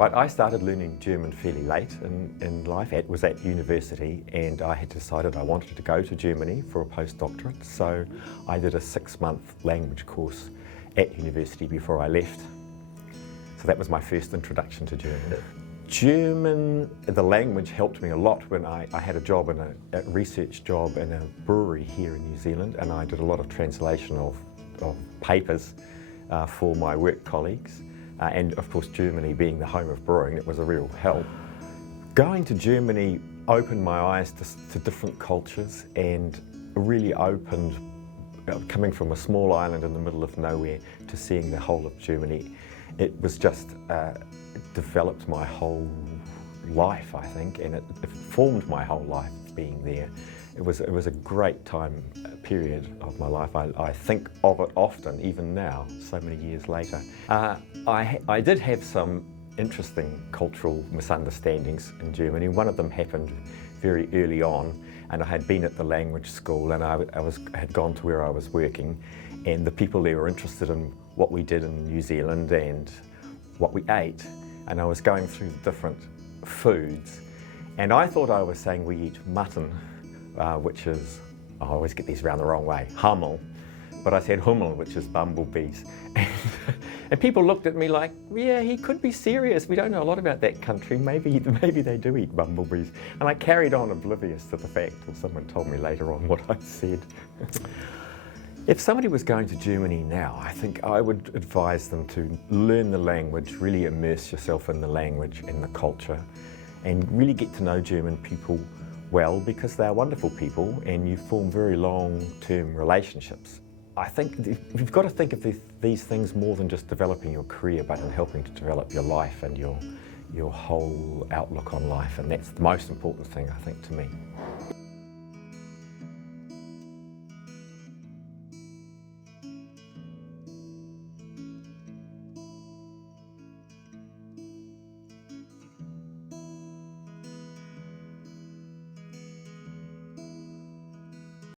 But I started learning German fairly late in life. It was at university, and I had decided I wanted to go to Germany for a postdoctorate, so I did a 6-month language course at university before I left. So that was my first introduction to German. German, the language helped me a lot when I had a job, a research job in a brewery here in New Zealand, and I did a lot of translation of papers for my work colleagues. And of course, Germany being the home of brewing, it was a real help. Going to Germany opened my eyes to different cultures and really opened, coming from a small island in the middle of nowhere to seeing the whole of Germany. It was just, it developed my whole life, I think, and it formed my whole life being there. It was a great period of my life. I think of it often, even now, so many years later. I did have some interesting cultural misunderstandings in Germany. One of them happened very early on, and I had been at the language school, and I had gone to where I was working, and the people there were interested in what we did in New Zealand and what we ate, and I was going through the different foods, and I thought I was saying we eat mutton, which is, I always get these around the wrong way, hummel, but I said hummel, which is bumblebees. And people looked at me like, yeah, he could be serious. We don't know a lot about that country. Maybe they do eat bumblebees. And I carried on oblivious to the fact, or someone told me later on what I said. If somebody was going to Germany now, I think I would advise them to learn the language, really immerse yourself in the language and the culture, and really get to know German people well, because they're wonderful people and you form very long-term relationships. I think you've got to think of these things more than just developing your career, but in helping to develop your life and your whole outlook on life, and that's the most important thing, I think, to me.